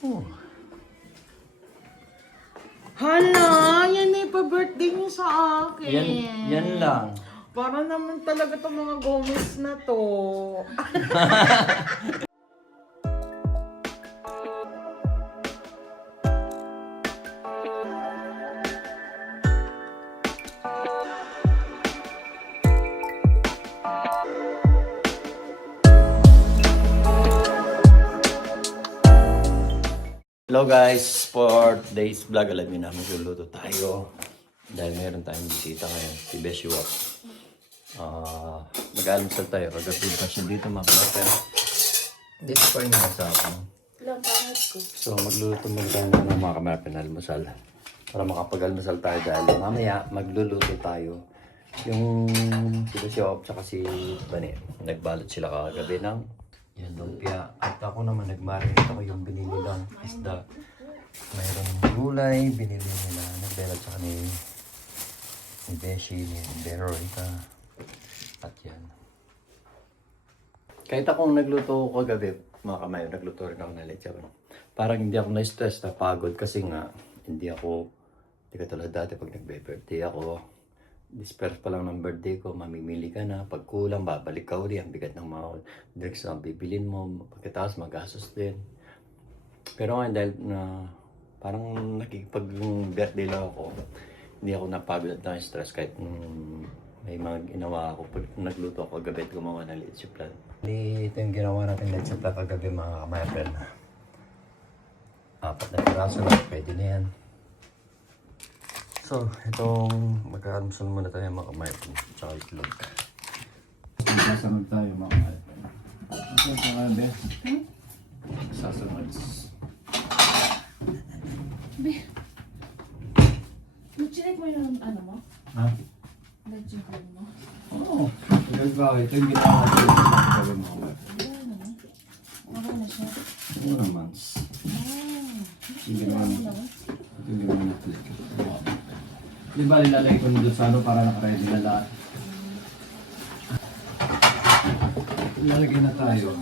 Oh. Hala, yan eh, pa-birthday niyo sa akin. Yan lang. Para naman talaga itong mga Gomez na to. Hello guys, for today's vlog, alam niyo na magluluto tayo. Dahil meron tayong bisita ngayon, si Beshi Wap. Mag-almusal tayo, kagabi pa siya dito mga kapatid. Dito pa rin sa akin. So magluluto muna tayo ng mga kapatid na almusal. Para makapag-almusal tayo dahil mamaya magluluto tayo. Yung si Beshi Wap tsaka si Bani, nagbalot sila kagabi ng yan, lumpia. At ako naman nagmarinate ako yung binili ng isda. Mayroong gulay, binili nila. Nagbela tsaka ni Beshi, ni Veronica. At yan. Kahit akong nagluto ko kagabi, mga kamay, nagluto rin ako ng leche. Parang hindi ako na-stress, napagod kasi nga, hindi katulad dati pag nagbe-birthday ako. Disperse pa lang ng birthday ko, mamimili ka na. Pag kulang, babalik ka uli. Ang bigat ng mga drinks na bibilin mo. Pagkatapos, magastos din. Pero ngayon, dahil na parang nakikipag-birthday lang ako, hindi ako napagod at na-stress kahit may mga ginawa ako. Pag nagluto ako kagabi at gumawa ng leche plan. Ito yung ginawa natin leche plan kagabi mga kamayapel. 4 na piraso lang, pwede na yan. So, itong mag-almusal muna tayo mga kamayapin, tsaka itlog. Sasamag tayo mga kamayapin. Ito sa kabe. Sasamag. Be, chinek mo yung ano mo? Ha? Chinek mo? Oo. Ito yung ginawa natin sa kagabi mga kamayapin. Okay na siya. Oo naman. Ito yung ginawa natin. Di ba nilalagay ko nito sa ano para nakaready na lahat? Ilalagay na tayo.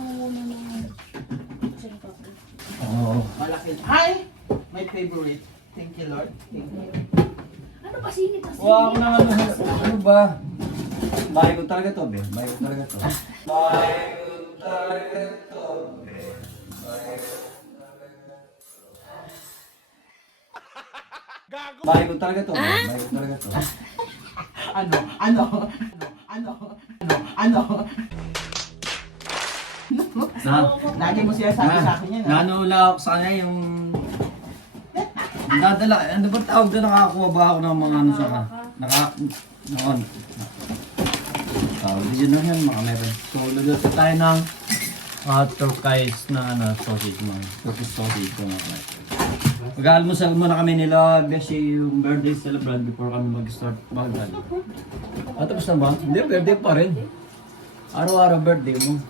Oo. Malaki. Hi! My favorite. Thank you, Lord. Thank you. Ano pa sinit? Wow, ano ba? Bahay ko talaga to, be. Bahay ko talaga to. Bahay ko talaga to, be. Bahay ko talaga to, be. Bahay ko talaga to. Ano? Lagi mo siya sabi sa akin yan. Nanula ako sa kanya yung... Nadala, ano ba tawag doon? Nakakuha ba ako ng mga ano sa ka? Noon. Yun lang yan mga meron. So, luluto tayo ng turquoise na sausage man. Turkish sausage ko mga meron. Mag-almusal muna kami nila Beshi yung birthday celebrant before kami mag-start mag-almusal. Tapos na ba? Hindi, birthday pa rin. Araw-araw birthday mo.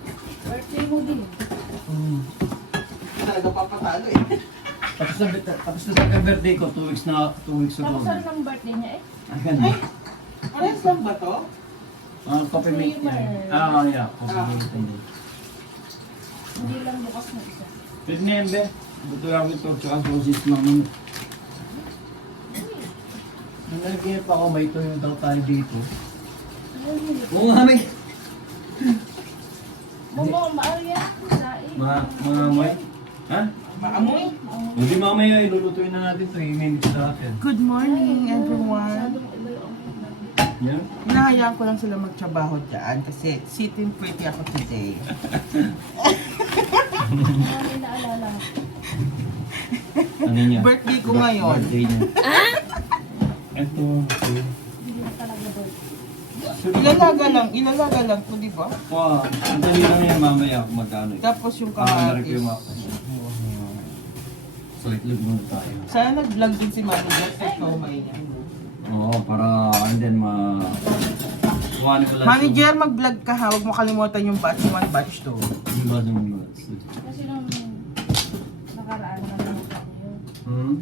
Birthday mo din. Talaga papatalo eh. Tapos na sa birthday ko, 2 weeks ago. Tapos ano ng birthday niya eh? Ay, ganda. Parehas lang ba to? Coffee mate niya. Yeah. Coffee mate niya. Hindi lang bukas na isa. Pwede na yan, be. Buto lang ito, tsaka sausage lang nun. Nalagyan pa ako, may tuyo daw tayo dito. Oo nga, may. Momo, maarya. Saing. Mga amoy? Ha? Maamoy? Hindi mamaya, ilulutuin na natin ito. I-mix natin. Good morning, everyone. Yan? Hinahayaan ko lang sila magtrabaho dyan kasi sitting pretty ako today. Ano naalala mo? Ano niya? Birthday ko ngayon. Birthday niya. Ito. Hindi na talaga birthday. Ilalaga lang to, di ba? Wow, ang dali lang yan mamaya kung magkano. Tapos yung Lari ko kamatis. yung mga. So, itlog muna tayo. Sana nag-vlog din si Mami Jack sa showmay niya. Oo, para and then kuhanin ko lang. Manager, mag-vlog ka ha. Huwag mo kalimutan yung batch 1, batch 2. Yung ba yung Kasi nung nakaraan na lang ako yun.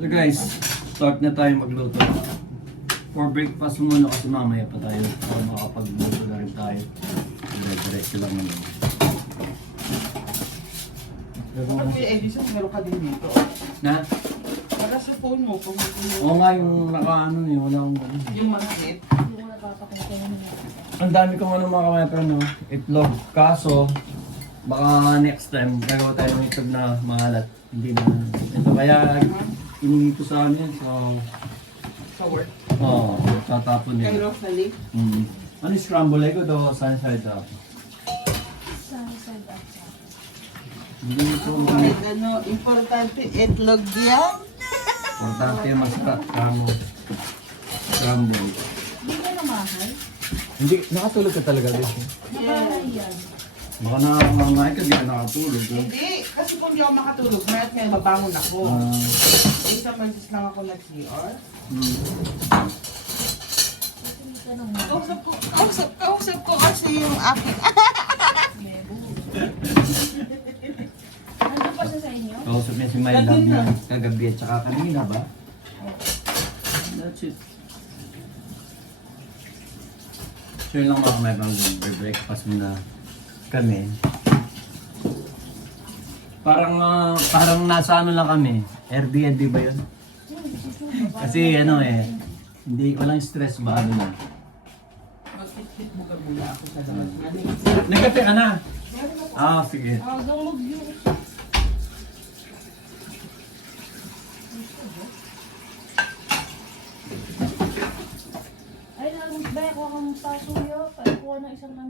So guys, start na tayo magluto. For breakfast muna kasi mamaya pa tayo. Para makapagluto na rin tayo. Diretso lang naman. Kapag may Edison, meron ka din dito. Na? Para sa phone mo, kung Oo nga yung naka-ano eh, wala akong ganun. yung magnet. Hindi ko napapakita yun. Ang dami kong ano mga kamay no, itlog. Kaso, baka next time gagawa tayo ng itlog na mahalat. Hindi na. Ito kaya iningi ko sa amin yan. So, Sa work. oo, tatapon Kay nila. Rosalie. Ano yung scramble egg o do sunny side up? Sunny side up. Hindi ito Kahit ano, importante, itlog yan. importante masarap. Scramble. Hindi ka na mahal. Hindi, nakatulog ka talaga din. Mahal yan. Baka nakakamahay ka, di ka nakatulog. Hindi, kasi kung di ako makatulog, mayat ngayon mabangon ako. Isang mantis lang ako nag-CR. Kasi hindi ka na mahal. Kausap ko kasi yung aking... Bebo. Nandun pa siya sa inyo? Kausap niya si My Love niya kagabi at saka kanina ba? That's it. So yun lang mga may breakfast muna kami. Parang nasa ano lang kami. Airbnb ba yun? Kasi ano eh, hindi, walang stress ba ano na. Mag-tip mo ka muna ako sa labas. Nagkape ka na? Ah, sige. Hanggang mag-view. Ay, nalagay ko kang pasuyo. Paikuha ng isang lang.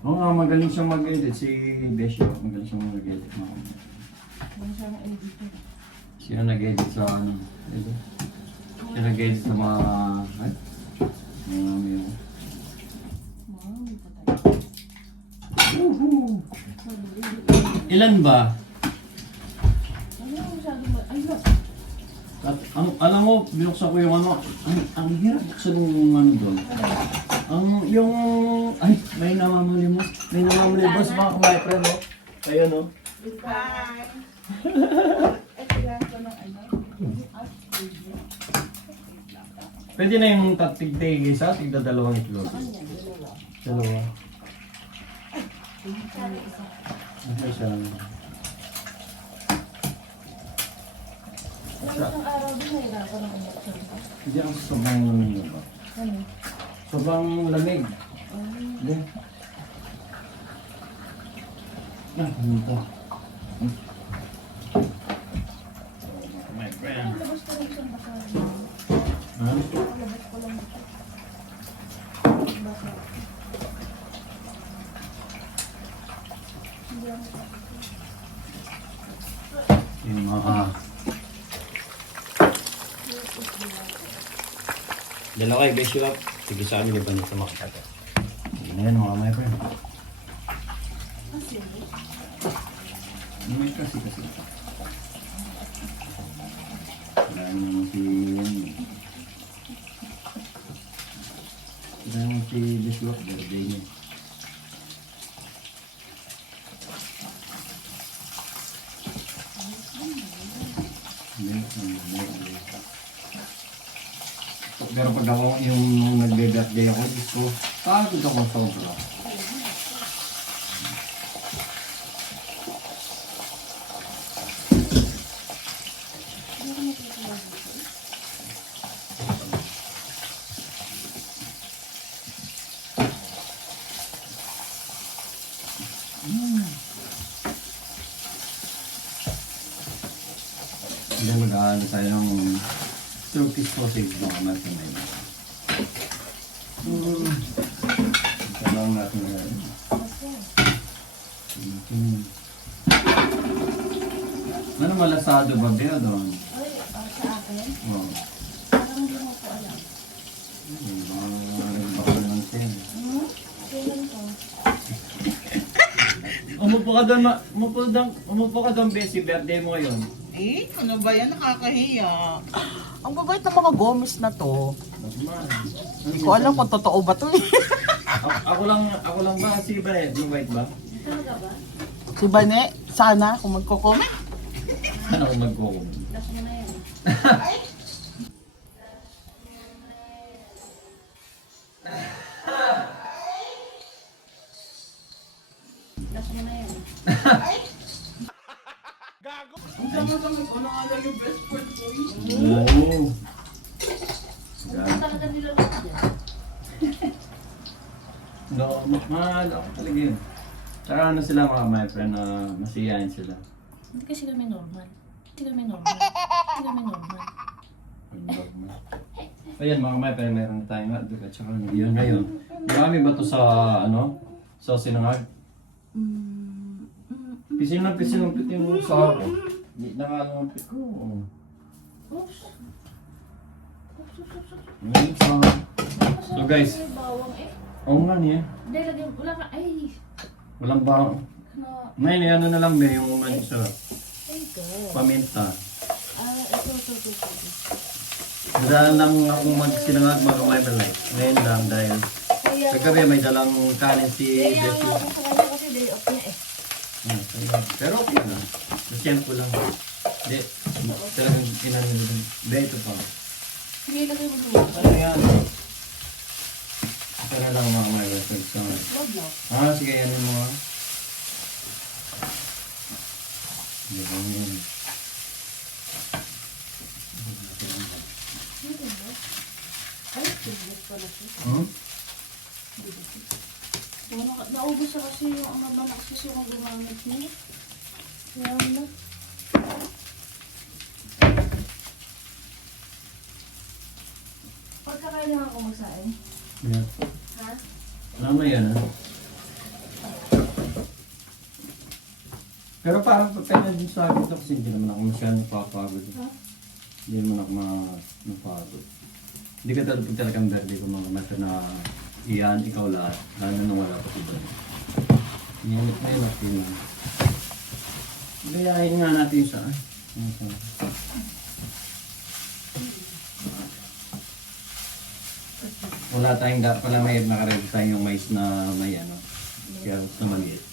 Oo nga, magaling siyang mag-edit. Si Besho, magaling siyang mag-edit. Yung siyang editor. Siya nag-edit sa ano. Ito. Siya nag-edit sa mga... Ay? Mga Mami, patay. Ilan ba? Ano yung masyadong ba? Ay, look. At alam mo, binuksan ko yung ano, ang hirap buksan yung ano doon. Yung, ay, may namamalimos. May namamalimos mga kamay friend, no? Ayun, no? Hi! Ito lang ko ng ano. Pwede na yung tigtig isa, tigda dalawang itlog. Dalawa. Okay, isa lang. Alam mo, isang araw din nahirapan ng emotion ko. Hindi ako sobrang lamig ba? Ano? Sobrang lamig. Hindi. Ano ito? My friend. Labas ko lang isang bakal. Ha? Labas ko lang ito. Bakal. Hindi ako makakita. Yung mga... Dalawa kayo, best you up. Sige sa amin, iba nito makakata. Sige na yan, mga my friend. May kasi. Wala naman si... Wala naman si best you up, birthday niya. Pero pag ako yung nagbe-birthday ako, gusto, pagod ako sobra. Hindi mag-aano tayo ng Turkish sausage mga natin. Ito lang natin na ano malasado ba ba doon? Ay, sa akin? Oo. Parang hindi mo ko alam. Nagbakal ng ten. Kailan to? Umupo ka doon, Bessie. Birthday mo ngayon. Eh, ano ba yan? Nakakahiya. Ang babait ng mga Gomez na to. Hindi ko alam kung totoo ba to eh. Ako lang ba? Si ba? Blue white ba? Talaga ba? Si Bane, sana kung magko-comment. Ano ako mag-go? Last mo na yan. Last mo na yan. Ano nga lang yung best friend ko yun? Oo. Ano talaga nila lahat yan? No, mahal ako talaga yun. Tsaka ano sila mga my friend na masiyahin sila. Hindi kasi kami normal. Hindi kami normal. Hindi kami normal. Ayan mga my friend, meron tayong hotdog at saka yun ngayon. Marami ba to sa ano? Sa sinangag? Pisil na pitin mo sa ako. Hindi na nga lang ko. Oops. Ngayon sa... So guys. May bawang eh. Oo nga niya. Hindi, lagyan. Wala ka. Ay. Walang bawang. Ano. Ngayon, ano na lang ba yung ano sa Ay, ito. paminta. Ito. Nadaan lang akong magsinangag mga my life. Ngayon lang dahil Kaya sa gabi may dalang kanin si Kaya Jessie. nga ako sa kanya kasi day off niya eh. Pero okay na. Masyento lang. Hindi. Talagang inanin mo dun. Hindi, ito pa. Sige, lagay mo dun. Ano yan? Ito na lang mga my life. Wag na. Sige, yan mo ha. Hindi ba yun? Ay, tigas pala siya. Hmm? Naubos siya kasi yung ang mabanak siya yung gumamit niya. Kaya na. Pagkakailangan ako magsain. Yeah. Ha? Alam mo yan ha? Pero parang pwede din sa akin ito kasi hindi naman ako masyadong napapagod. Ha? Hindi naman ako napagod. Hindi ka talagang birthday ko mga mata na iyan, ikaw lahat. Lalo nung wala pa si Don. Init na yun natin. Gayahin nga natin sa wala tayong pala may nakaread tayong mais na may ano. Kaya gusto maliit.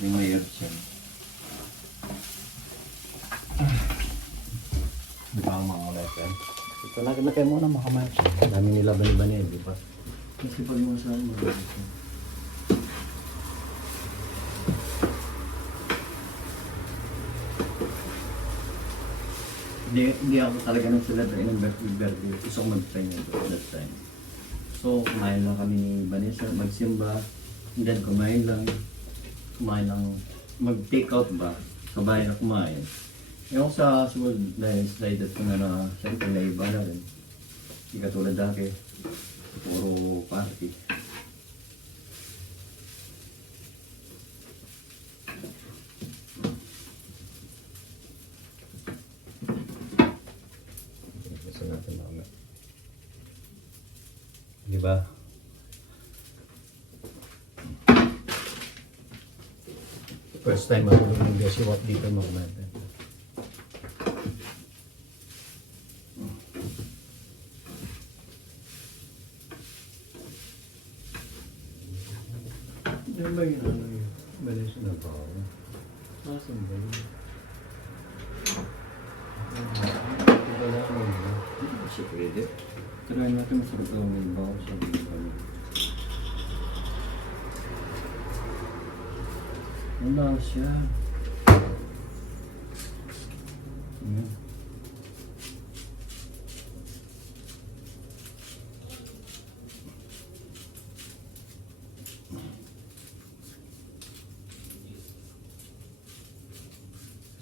Yung may herbs yan. Di ba ang mga ulit eh? Ito na kayo muna mga match. Dami nila bani-bani eh, di ba? Kasi pag yung saan mo. Hindi ako talaga nang celebrate ng birthday. Gusto ko mag-try nito that time. So, kumain lang kami ni Vanessa, magsimba. And then kumain lang, mag-take out ba? Sabay na kumain. Yung sa sumunod dahil excited ko na siyempre na iba na rin. Hindi katulad dati, puro party. Gusto natin mamaya. Di ba? First time ako ng Beshi Walk dito mga natin. Ano ba yun? Ano yun? Bali siya na ba ako? Nasaan ba yun? Ito ba lang ako yun? Hindi ba siya pwede? Try natin masarap ako ng bawa sa dito. Wala siya. Ayan.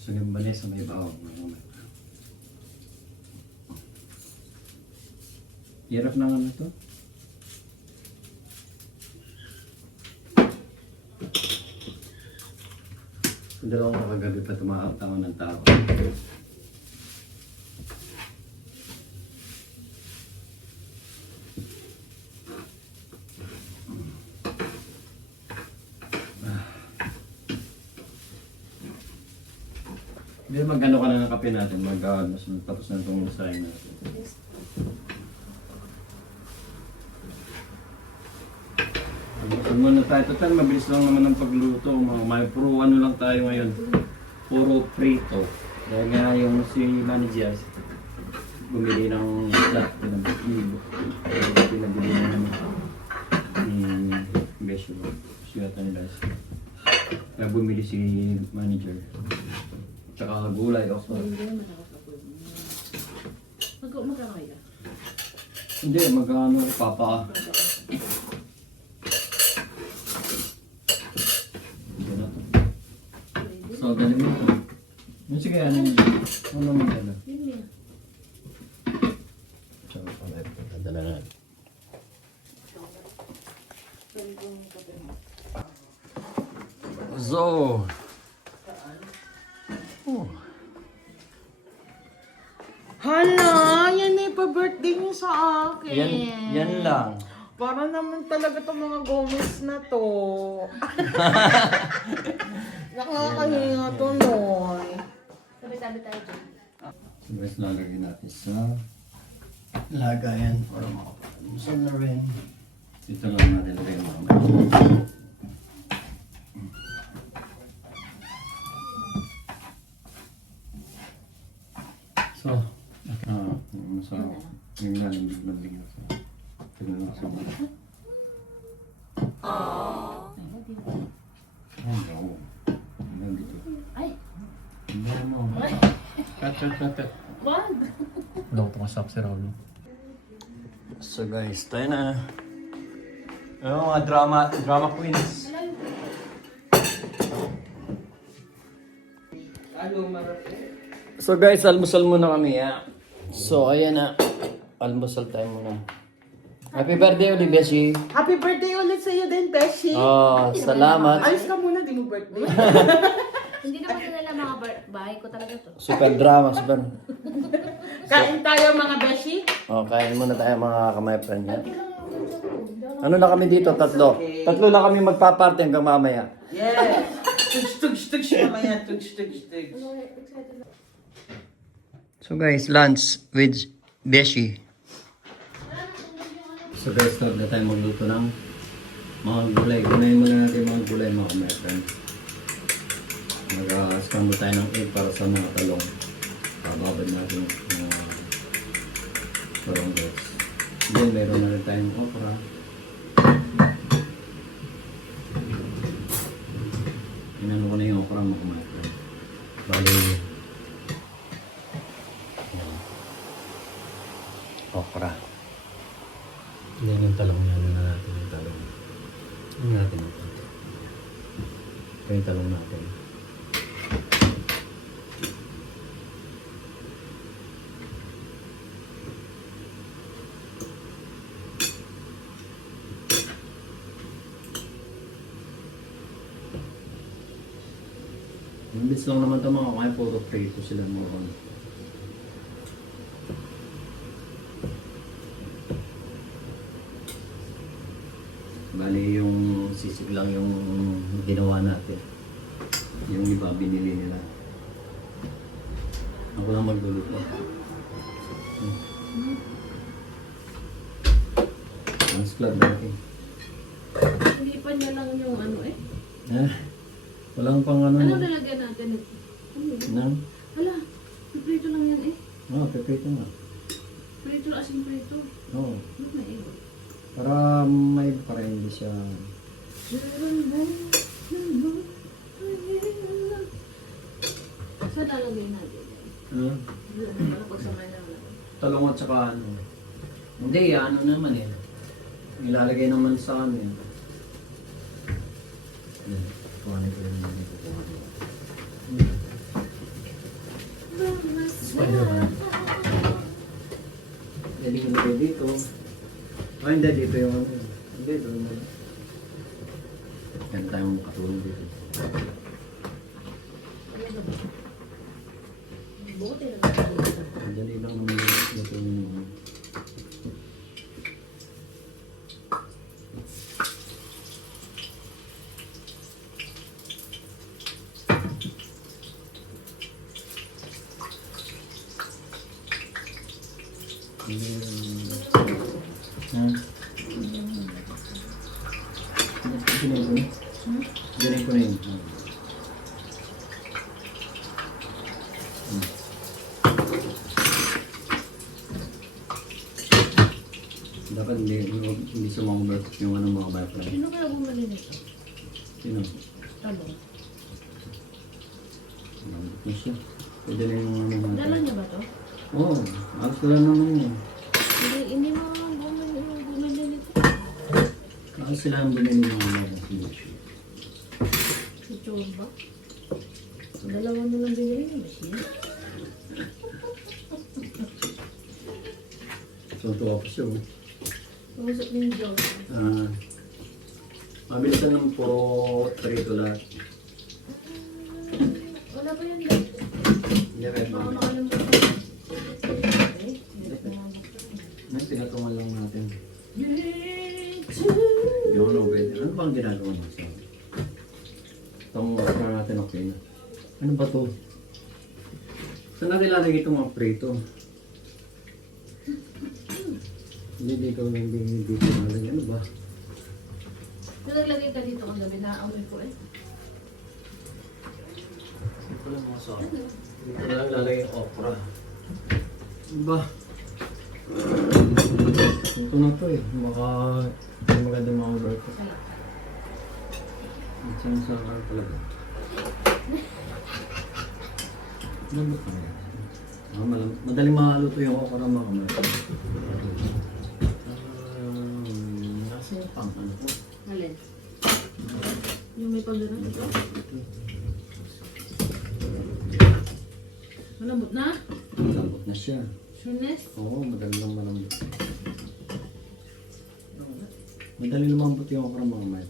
So yung bali sa may bawang. Hirap na ano to? Dalawang kagabi pa tumakatawa ng tao. Hindi mag-ano ka na ng kape natin, mas tapos na itong sign natin. Ano na tayo, total mabilis lang naman ang pagluto. May puro ano lang tayo ngayon. Puro prito. Dahil nga yung si manager bumili ng flat. Pinabili ng vegetable. Siyata nila. Kaya bumili si manager. Tsaka gulay, okra. Hindi naman nakakapag. Magkano kayo? Hindi, magkano papa. Hindi na to. So, galing mo ito. Sige, ano yun? Ano naman ito? Yun yan. So, ano ito? Dala na. So, oh. Hala, yan eh, pa-birthday niyo sa akin. Yan lang. Para naman talaga itong mga Gomez na to. Nakakahinga to, Noy. Tabi-tabi tayo dyan. So guys, lalagyan natin sa lagayan para makapagpalusan na rin. Dito lang natin lagay yung mga So, so, yung lalambig-lambig na sa tinulong sa mga. Ay, no. Ano dito? Ay! Ano mo? Cut. Wag! Daw ito masap si Raulo. So guys, tayo na. Ano mga drama queens. So guys, almusal muna kami ha. So ayan na. Almusal tayo muna. Happy birthday ulit, Beshi. Happy birthday ulit sa iyo din, Beshi. Oh, salamat. Ayos ka muna, di mo birthday. Hindi naman nila mga bahay ko talaga to. Super drama, super. Kain tayo mga Beshi. Oh, kain muna tayo mga kamay friend yan. Ano na kami dito? Tatlo. Tatlo na kami magpa-party hanggang mamaya. Yes. Tugs mamaya. Tugs. So guys, lunch with Beshi. So guys, start na tayo magluto ng mga gulay. Gunayin muna natin mga gulay mga kamay friend. Mag-scramble tayo ng egg para sa mga talong. Bababad natin yung mga talong guys. Then meron na rin tayong okra. Inano ko na yung okra mga kamay friend. Bali, okra. Yan yung talong niya. Ano na natin yung talong. Ano natin yung talong. Ito yung talong natin. Mabilis lang naman ito mga kaya puro prito sila mga ano. Bali yung sisig lang yung ginawa natin. Yung iba binili nila. Ako lang magluluto. Ang sklad natin. Hindi pa niya lang yung ano eh. Walang pang ano. Ano nalagyan natin? Ano yun? Nang? Hala, prito lang yan eh. Pepeto nga. Prito, asin prito. Oo. Ano na eh? Para may para hindi siya. Saan lalagay natin? Pagsamay na lang. Talong at saka ano. Hindi, ano naman eh. Ilalagay naman sa ano eh. Kuhanin ko yung mga dito. Spider-Man. Hindi ko nilagay dito. Hindi, dito yung ano. Hindi, dito yung ano. Yan tayong makatulong dito. Buti na lang. Dali lang naman dito yung ano. Ganyan ko na yun. Dapat hindi sumangbat yung ano mga bata. Sino kaya bumali nito? Sino? Talong. Malambot na siya. Pwede na yung ano natin. Dala niya ba to? Oo, ayos na lang naman yun. Hindi mo bumili nito. Bakit sila ang bumili ng mga machine? Si Chorba. Dalawa mo lang binili yung machine. So, tuwa ko siya. Pumusok na yung job. Mabilisan ng puro prito lahat. Wala pa yan dahil. Hindi red Baka man. makalimutan. May tinatungan lang natin. Yun, no, pwede. Ano bang ginagawa mo sa itong na natin okay na? Ano ba to? Saan natin lalagay itong mga prito? Hindi dito lalagay. Ano ba? Kung naglagay ka dito kagabi, naamoy ko eh. Ito lang mga sa dito na lang lalagay yung okra. Ano ba? Ito na to eh. Baka hindi maganda mga order ko. Kaya. Saan sa akin talaga? Ano ba kaya? Madaling mahaluto yung okra mga kamay. Nasa yung pang ano ko? Alin? Yung may pagdurang ito? Malambot na? Malambot na siya. Sureness? Oo, madali lang malambot. Madali lumambot yung okra mga kamay.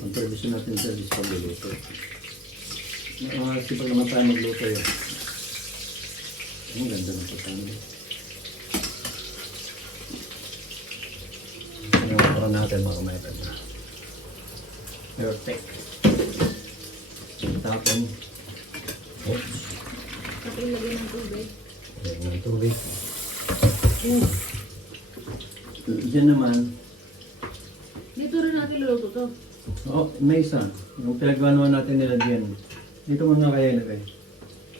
Ang tradisyon natin sa is pagluluto. Sipag naman tayo magluto yun. Ang ganda ng pagkano. Yung okra natin mga kamay. Perfect. Tapon. Oops. Tapos ilagay ng tubig. Ayan ng tubig. Diyan naman. Dito rin natin luluto to. Oh, may isa. Yung pinagwanuan natin nila diyan. Dito muna kaya ilagay.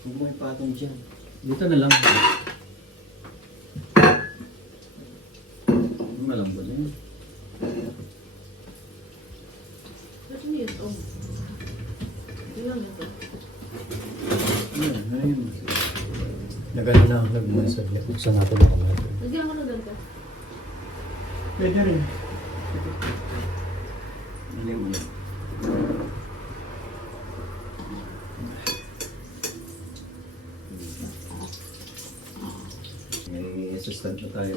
Huwag mo ipatong dyan. Dito na lang. Malambot na yun. Ba't hindi ito? Ito lang ito. Ayun. Nagano na ako nag-massage. Buksan natin ako natin. Lagyan ko na ganito. Pwede rin. Dali mo yan. May assistant na tayo.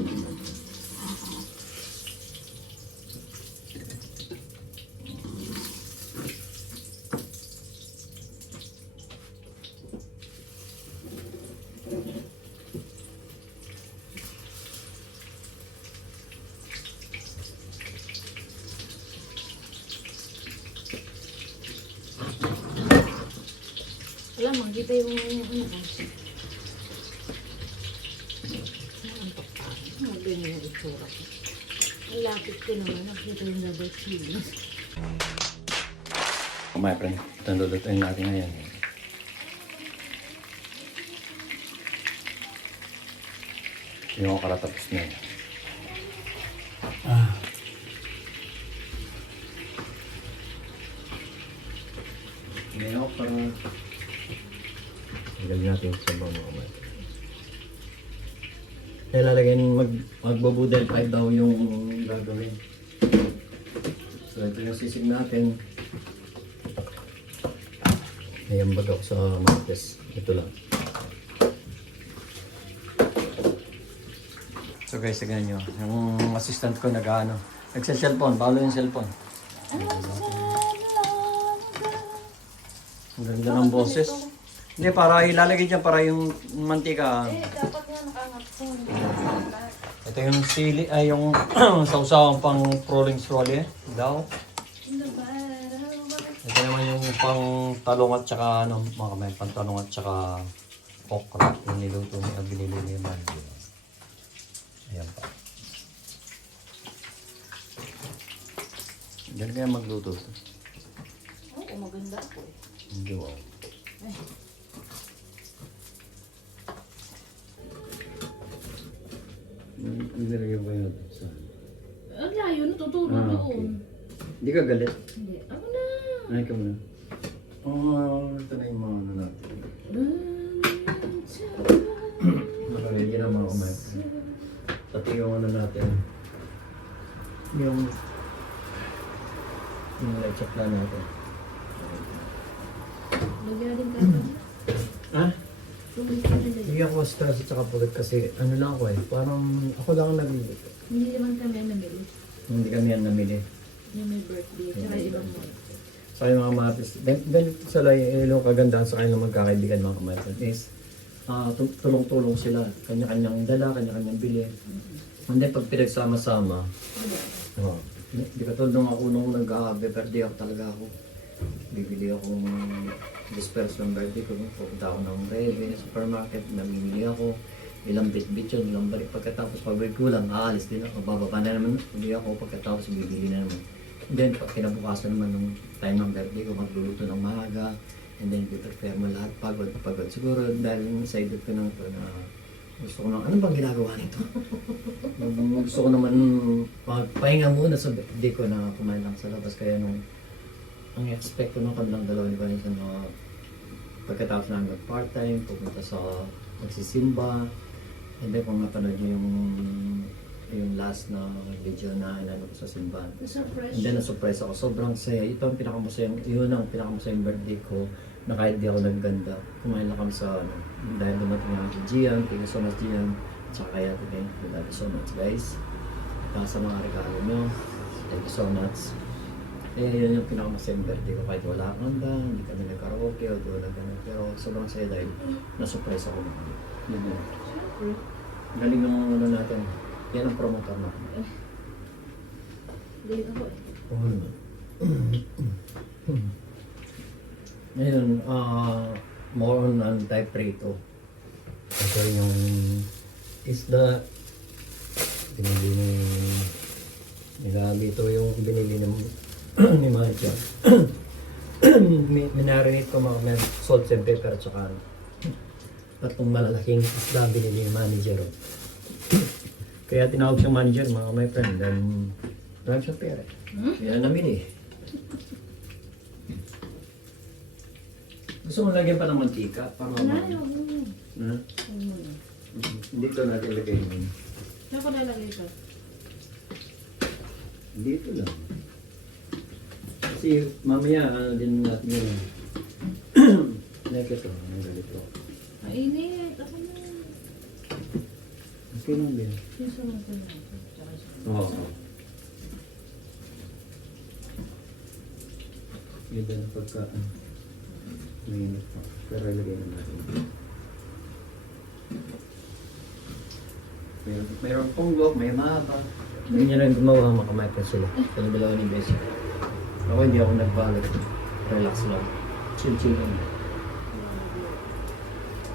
Wala, magkita yung ano ko. Ganyan yung itsura ko. Ang lapit ko naman, nakita yung double chili. My friend, itong lulutuin natin ngayon. Yung okra tapos na yun. Ngayon para galing natin sa mga kamay. Kaya lalagyan magbubudel 5 daw yung gagawin. So ito yung sisig natin. Ayan batok sa martes. Ito lang. So guys, tignan nyo. Yung assistant ko nagsa-cellphone. Paolo yung cellphone. Ang ganda ng boses. Hindi, para ilalagay dyan para yung mantika. Dapat nga nakangat ko. Ito yung sili, ay yung sausawang pang rolling strolly daw. Ito naman yung pang talong at saka ano, mga kamay, pang talong at saka okra. Yung niluto niya, binili niya yung mandi. Ayan pa. Diyan kaya magluto. Oo, maganda ako eh. Hindi wow. Nilagay ko yun sa... Ang layo, natutulog okay. doon. Hindi ka galit? Hindi. Ako na. Ay ka muna. Ito na yung mga ano natin. Nakagigil na mga kumain. Pati yung ano natin. Yung check na natin. Lagyan din ka. Ha? Tubig ka na Hindi ako stress at saka pagod kasi ano lang ako eh. Parang ako lang ang nagluluto. Hindi naman kami ang namili. Hindi kami yan namili. Yung may birthday. Tsaka ibang mo. Sa kayong mga matis, ganito sa yung kagandahan sa kanilang magkakaibigan mga kamatis is tulong-tulong sila. Kanya-kanyang dala, kanya-kanyang bili. Hindi pag pinagsama-sama, di ka tulong ako nung nag-birthday ako talaga ako. Bibili ako ng disperse ng birthday ko. Pupunta ako ng Reve, supermarket, namimili ako. Ilang bit-bit yun, ilang balik. Pagkatapos pag-break ko lang, aalis din ako. Bababa na naman, hindi ako pagkatapos bibili na naman. And then, pag kinabukasan naman nung time ng birthday ko, magluluto ng maaga. And then, prepare mo lahat, pagod. Siguro, dahil sa edad ko na ito na gusto ko ano bang ginagawa nito? Gusto ko naman magpahinga muna sa birthday ko na kumain lang sa labas. Kaya nung, ang expect ko nung kanilang dalawa ni Vanessa na pagkatapos na hanggang part-time, pupunta sa magsisimba. And then, kung napanood niyo yung last na video na inano ko sa simbahan. Surprise. And then, na-surprise ako. Sobrang saya. Ito ang pinakamasayang birthday ko na kahit di ako nagganda. Kumain lang kami sa, dahil dumating lang kay Gian. Thank you so much, Gian. Tsaka kaya ito din. We love you so much, guys. At sa mga regalo nyo. Thank you so much. Yun yung pinakamasayang birthday ko. Kahit wala akong handa, hindi kami nag-karaoke o wala ganun. Pero sobrang saya dahil na-surprise ako na kami. Yun yun. Galing ng ano natin. Yan ang promoter natin. Galing ako eh. Ngayon, more on type prito. Ito yung isda. Binili ito yung binili ni Macha. Minarinate ko mga salt and pepper at saka tatlong malalaking isda binili ni manager. Kaya tinawag siyang manager mga my friend. Then, marami siyang pera. Kaya namili. Gusto mo lagyan pa ng mantika? Para Wala yun. Ha? Dito natin lagay yun. Saan ko nalagay ito? Dito lang. Kasi mamaya din natin yun. Like ito. Ang ganito. Mainit. Ako na. Okay lang din. Susunod ko na ito. Tsaka siya. Oo. Ganda na pagka mainit pa. Pero ilagay na natin. Mayroon punggok, may mahaba. Hindi niya lang gumawa, makamay sila. Kaya dalawa ni Bessie. Ako hindi ako nagbalag. Relax lang. Chill lang.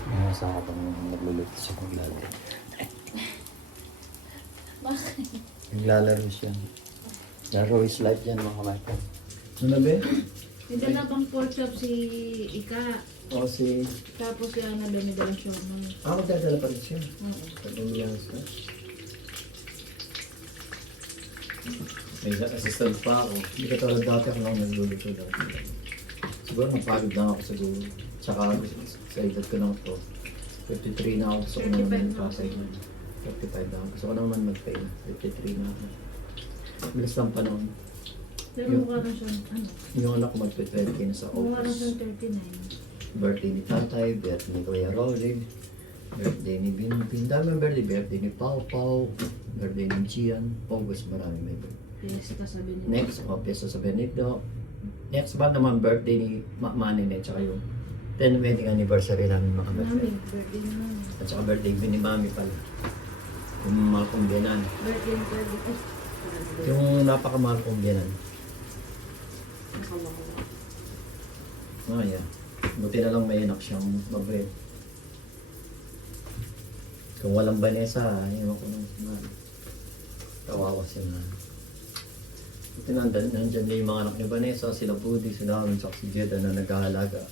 Nasa ako pang nagluluto sa paglalaro. Bakit? Naglalaro siya. Laro is life yan mga kamay. Ano ba? May dala pang pork chop si Ika. O si... Tapos si Ana may dala siya. Ako dadala pa rin siya. Oo. Pag-umiyan siya. May assistant pa ako. Hindi ka talaga dati ako lang nagluluto dati. Siguro napagod lang ako siguro. Tsaka sa edad ko lang ito. 53 na ako. Gusto ko naman magpasay. 55 na ako. Gusto ko naman mag-pay. 53 na ako. Bilis lang pa noon. Pero mukha na siya. Ano? Yung anak ko mag-20 na sa Mukha na siya office. 39. Birthday ni Tatay, birthday ni Kuya Rolly, birthday ni Binbin. Dami ang birthday ni Pau Pau, birthday ni Gian. August, marami may birthday. Piyesta sa Benito. Next, piyesta sa Benito. Next ba naman birthday ni Manny at saka yung 10th wedding anniversary namin mga Mami, birthday. birthday ni Mami. At saka birthday ni Mami pala. Yung mahal kong biyanan. Birthday ni birthday. Yung napakamahal kong biyanan. Nakawala. Oh yeah. Buti na lang may anak siyang mabait. Kung walang Vanessa, ayaw ko nang sumali. Kawawa si Mami. Buti nandyan na yung mga anak ni Vanessa, sila Budi, sila Amin, saka si Jeda na nag-aalaga.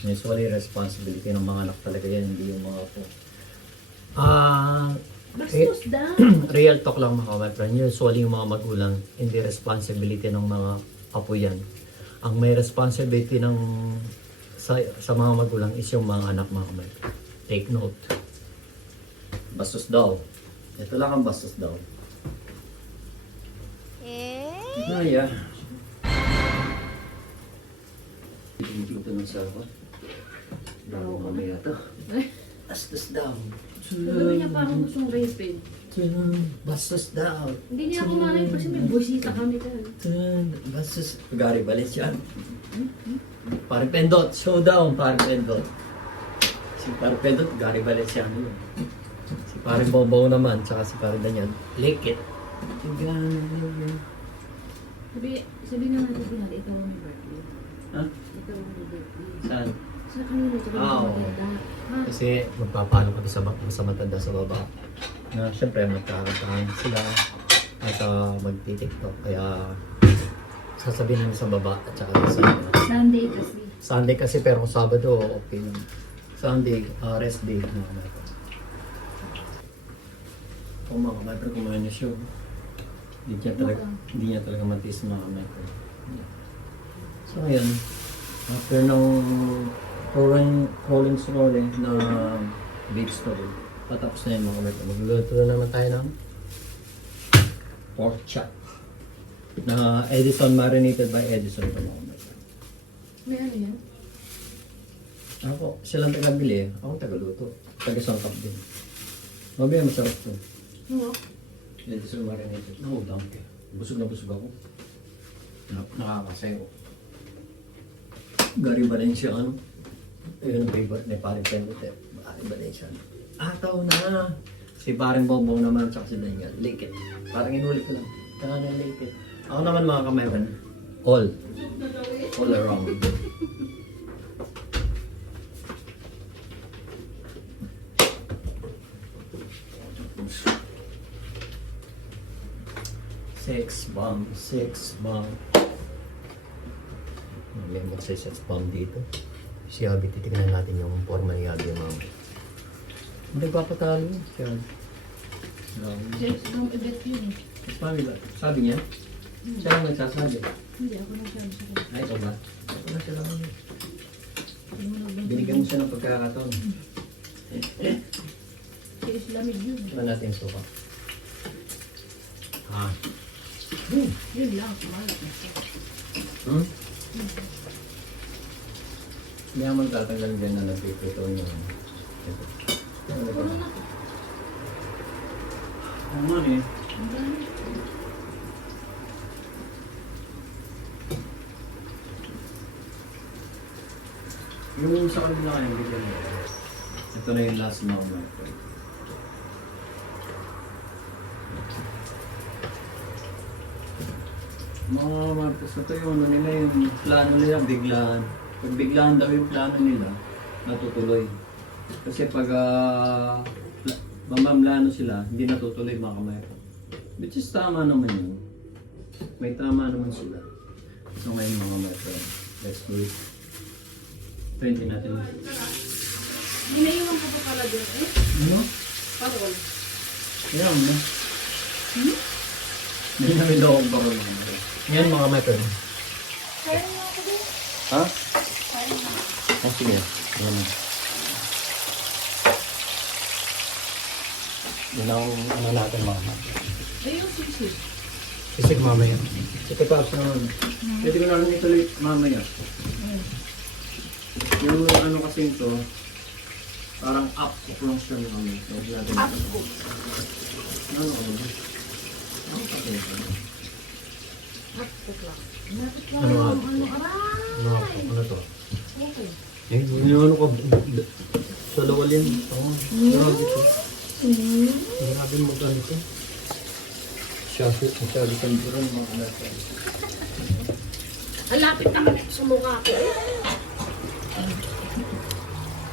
Usually, responsibility ng mga anak talaga yan, hindi yung mga po. Bastos daw. Real talk lang mga my friend. Usually yung mga magulang, hindi responsibility ng mga apo yan. Ang may responsibility ng sa mga magulang is yung mga anak mga my friend. Take note. Bastos daw. Ito lang ang bastos daw. Naya. Ito ng sarap. Bago mamaya to. Bastos daw. Sabi niya parang gustong rapid. Bastos daw. Hindi niya ako malay kasi may busita kami dyan. Bastos. Gary Valenciano. Parang Pendot. Showdown. Parang Pendot. Si Parang Pendot, Gary Valenciano yun. Si Parang Bobo naman, tsaka si Parang Daniel. Likit. Sabi nga natin pinali, ikaw ang birthday. Ha? Ikaw ang birthday. Saan? Sa kanina, sabi Ah, nga oo. maganda. Ha? Kasi magpapalo kami sa matanda sa baba. Na syempre magkakataan sila at magti-tiktok. Kaya sasabihin namin sa baba at saka sa Sunday kasi. Sunday kasi pero kung Sabado okay lang. Sunday, rest day. Kung mga kamay kumain na siya. Hindi niya talaga matiis mga kamay ko. So ngayon, after ng rolling na beef story, patapos na yung mga kamay ko. Magluluto na naman tayo ng pork chop na Edison, marinated by Edison ito mga kamay ko. May ano yan? Ako, silang taga-bili. Ako taga-luto. Taga-sangkap din. Mabaya, masarap to. Oo. Edison marinated. No, donkey. Busog na busog ako. Nakakasayo. Gary Valenciano. Ayun ang favorite na paring Pendot eh. Gary Valenciano. Ataw na! Si paring Bongbong naman tsaka si Daniel. Likit. Parang inulit ko lang. Saka na likit. Ako naman mga kamaywan. All around. Six bomb. May mag-6 bomb dito. Si Abby, titignan natin yung forma ni Abby mga. Hindi papatalo si Abby. Just don't edit yun eh. Sabi ba? Sabi niya? Siya lang nagsasabi. Hindi ako nagsabi sa kanya. Ay, ito ba? Ito na siya lang. Hindi mo nagbenta. Binigyan mo siya ng pagkakataon. Si Islamid yun. Ito natin yung suka. Ah. Yun lang, kumalat na siya. Hmm? Hindi ako magtatanggal din na nagpipito niyo. Ito. Puro na. Ang man eh. Ang dami. Yung sa kanila kayo, bigyan mo. Ito na yung last moment. Mga Marcos, ito yung ano nila, yung plano nila, biglaan. Pag biglaan daw yung plano nila, natutuloy. Kasi pag mamamlano sila, hindi natutuloy mga kamay. Which is tama naman yun. May tama naman sila. So ngayon mga my friend, let's do it. 20 natin. May naiwan ka pa pala dyan eh. Ano? Parol. Yan mo. Hindi namin daw akong baro naman. Yan mga my friend. Kaya nga ako din. Ha? Kaya nga. Ah, sige. Yan. Yun ang ano natin mga my friend. Ayun, sisig. Sisig mamaya. Ito pa sa pwede ko na rin ituloy mamaya. Yung ano kasi ito, parang up cook lang siya ng kami. Up cook. Ano ba? Ano kasi ito? Up cook lang. Napit lang Ano ang up ano, Ano aray. ano to? Okay. Eh, ano ka? Sa lawal yan. Oo. Grabe ito. Grabe mo ganito. Masyado sanduran mga natin. Ang lapit naman ito sa mukha ko.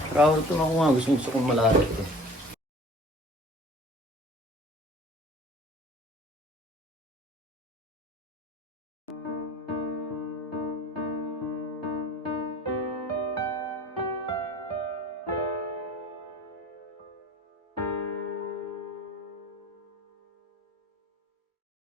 Kawal ito ako nga. Gusto kong malapit eh.